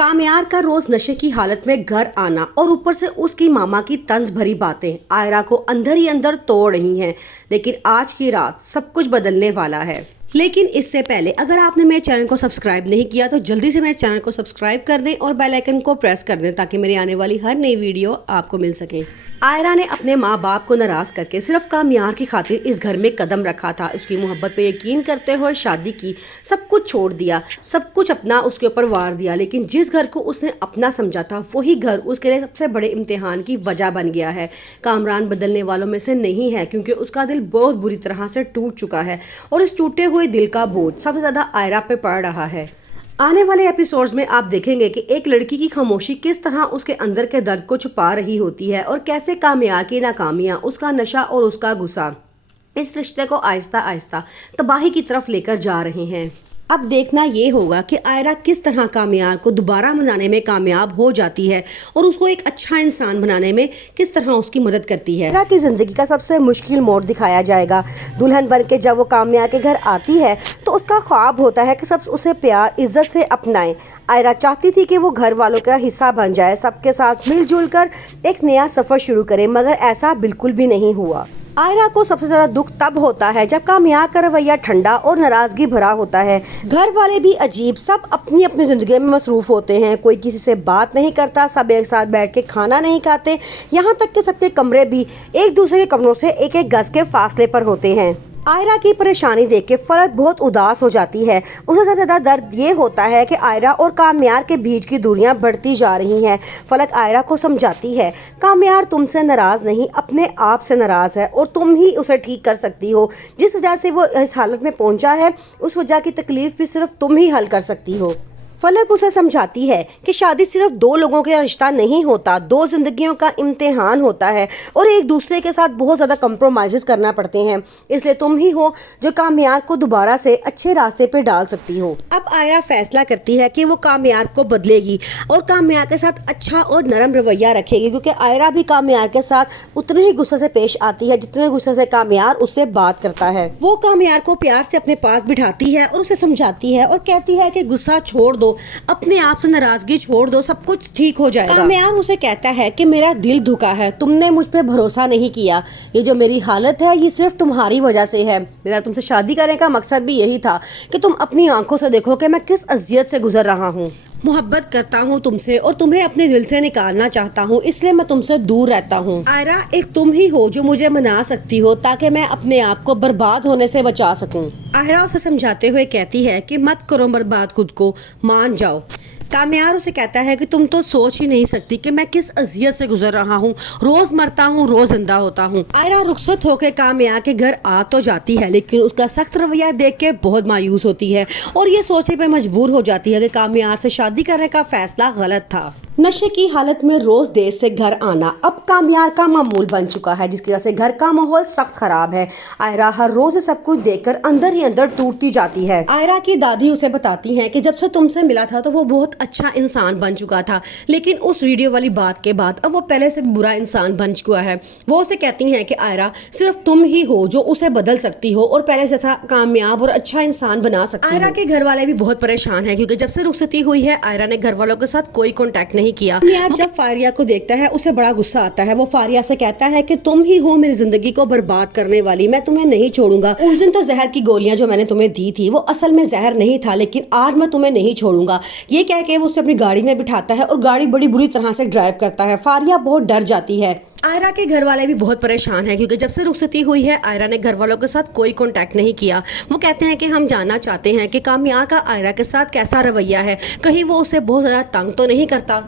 कामयार का रोज नशे की हालत में घर आना और ऊपर से उसकी मामा की तंज भरी बातें आयरा को अंदर ही अंदर तोड़ रही हैं। लेकिन आज की रात सब कुछ बदलने वाला है। लेकिन इससे पहले अगर आपने मेरे चैनल को सब्सक्राइब नहीं किया तो जल्दी से मेरे चैनल को सब्सक्राइब कर दें और बेल आइकन को प्रेस कर दें ताकि मेरी आने वाली हर नई वीडियो आपको मिल सके। आयरा ने अपने माँ बाप को नाराज करके सिर्फ कामयार की खातिर इस घर में कदम रखा था। उसकी मोहब्बत पे यकीन करते हुए शादी की, सब कुछ छोड़ दिया, सब कुछ अपना उसके ऊपर वार दिया। लेकिन जिस घर को उसने अपना समझा था वही घर उसके लिए सबसे बड़े इम्तिहान की वजह बन गया है। कामरान बदलने वालों में से नहीं है क्योंकि उसका दिल बहुत बुरी तरह से टूट चुका है और इस टूटे हुए दिल का बोझ सबसे ज्यादा आयरा पे पड़ रहा है। आने वाले एपिसोड्स में आप देखेंगे कि एक लड़की की खामोशी किस तरह उसके अंदर के दर्द को छुपा रही होती है और कैसे कामयार की नाकामियां, उसका नशा और उसका गुस्सा इस रिश्ते को आहिस्ता आहिस्ता तबाही की तरफ लेकर जा रहे हैं। अब देखना ये होगा कि आयरा किस तरह कामयार को दोबारा मनाने में कामयाब हो जाती है और उसको एक अच्छा इंसान बनाने में किस तरह उसकी मदद करती है। आयरा की ज़िंदगी का सबसे मुश्किल मोड़ दिखाया जाएगा। दुल्हन बन के जब वो कामयार के घर आती है तो उसका ख्वाब होता है कि सब उसे प्यार इज्जत से अपनाएं। आयरा चाहती थी कि वो घर वालों का हिस्सा बन जाए, सबके साथ मिलजुल कर एक नया सफ़र शुरू करे, मगर ऐसा बिल्कुल भी नहीं हुआ। आयरा को सबसे ज्यादा दुख तब होता है जब कामयार का रवैया ठंडा और नाराजगी भरा होता है। घर वाले भी अजीब, सब अपनी अपनी जिंदगी में मसरूफ होते हैं। कोई किसी से बात नहीं करता, सब एक साथ बैठ के खाना नहीं खाते, यहाँ तक कि सबके कमरे भी एक दूसरे के कमरों से एक एक गज के फासले पर होते हैं। आयरा की परेशानी देख के फलक बहुत उदास हो जाती है। उसे सबसे ज़्यादा दर्द ये होता है कि आयरा और कामयार के बीच की दूरियां बढ़ती जा रही हैं। फलक आयरा को समझाती है, कामयार तुमसे नाराज़ नहीं, अपने आप से नाराज़ है और तुम ही उसे ठीक कर सकती हो। जिस वजह से वो इस हालत में पहुंचा है उस वजह की तकलीफ भी सिर्फ तुम ही हल कर सकती हो। फलक उसे समझाती है कि शादी सिर्फ दो लोगों का रिश्ता नहीं होता, दो जिंदगियों का इम्तिहान होता है और एक दूसरे के साथ बहुत ज़्यादा कंप्रोमाइज़ करना पड़ते हैं। इसलिए तुम ही हो जो कामयार को दोबारा से अच्छे रास्ते पे डाल सकती हो। अब आयरा फैसला करती है कि वो कामयार को बदलेगी और कामयार के साथ अच्छा और नरम रवैया रखेगी, क्योंकि आयरा भी कामयार के साथ उतने ही गुस्से से पेश आती है जितने गुस्से से कामयार उससे बात करता है। वो कामयार को प्यार से अपने पास बिठाती है और उसे समझाती है और कहती है कि गुस्सा छोड़ दो, अपने आप से नाराजगी छोड़ दो, सब कुछ ठीक हो जाएगा। कामयार उसे कहता है कि मेरा दिल धुका है, तुमने मुझ पे भरोसा नहीं किया, ये जो मेरी हालत है ये सिर्फ तुम्हारी वजह से है। मेरा तुमसे शादी करने का मकसद भी यही था कि तुम अपनी आंखों से देखो कि मैं किस अजियत से गुजर रहा हूँ। मोहब्बत करता हूँ तुमसे और तुम्हें अपने दिल से निकालना चाहता हूँ, इसलिए मैं तुमसे दूर रहता हूँ। आयरा, एक तुम ही हो जो मुझे मना सकती हो ताकि मैं अपने आप को बर्बाद होने से बचा सकूँ। आयरा उसे समझाते हुए कहती है कि मत करो बर्बाद, खुद को मान जाओ। कामयार उसे कहता है कि तुम तो सोच ही नहीं सकती कि मैं किस अजियत से गुजर रहा हूँ, रोज मरता हूँ रोज जिंदा होता हूँ। आयरा रुखसत होकर कामयार के घर आ तो जाती है लेकिन उसका सख्त रवैया देख के बहुत मायूस होती है और ये सोचने पे मजबूर हो जाती है कि कामयार से शादी करने का फैसला गलत था। नशे की हालत में रोज देर से घर आना अब कामयार का मामूल बन चुका है, जिसकी वजह से घर का माहौल सख्त खराब है। आयरा हर रोज सब कुछ देखकर अंदर ही अंदर टूटती जाती है। आयरा की दादी उसे बताती हैं कि जब से तुमसे मिला था तो वो बहुत अच्छा इंसान बन चुका था, लेकिन उस वीडियो वाली बात के बाद अब वो पहले से बुरा इंसान बन चुका है। वो उसे कहती हैं कि आयरा, सिर्फ तुम ही हो जो उसे बदल सकती हो और पहले जैसा कामयाब और अच्छा इंसान बना सकती हो। आयरा के घर वाले भी बहुत परेशान है क्योंकि जब से रुखसती हुई है आयरा ने घर वालों के साथ कोई कॉन्टेक्ट नहीं किया। कामयार जब फारिया को देखता है उसे बड़ा गुस्सा आता है। वो फारिया से कहता है कि तुम ही हो मेरी जिंदगी को बर्बाद करने वाली, मैं तुम्हें नहीं छोड़ूंगा। उस दिन तो जहर की गोलियां जो मैंने तुम्हें दी थी वो असल में जहर नहीं था, लेकिन आज मैं तुम्हें नहीं छोड़ूंगा। ये कह के वो उसे अपनी गाड़ी में बिठाता है और गाड़ी बड़ी बुरी तरह से ड्राइव करता है। फारिया बहुत डर जाती है। आयरा के घर वाले भी बहुत परेशान हैं क्योंकि जब से रुखसती हुई है आयरा ने घर वालों के साथ कोई कांटेक्ट नहीं किया। वो कहते हैं कि हम जानना चाहते हैं कि कामयार का आयरा के साथ कैसा रवैया है, कहीं वो उसे बहुत ज़्यादा तंग तो नहीं करता।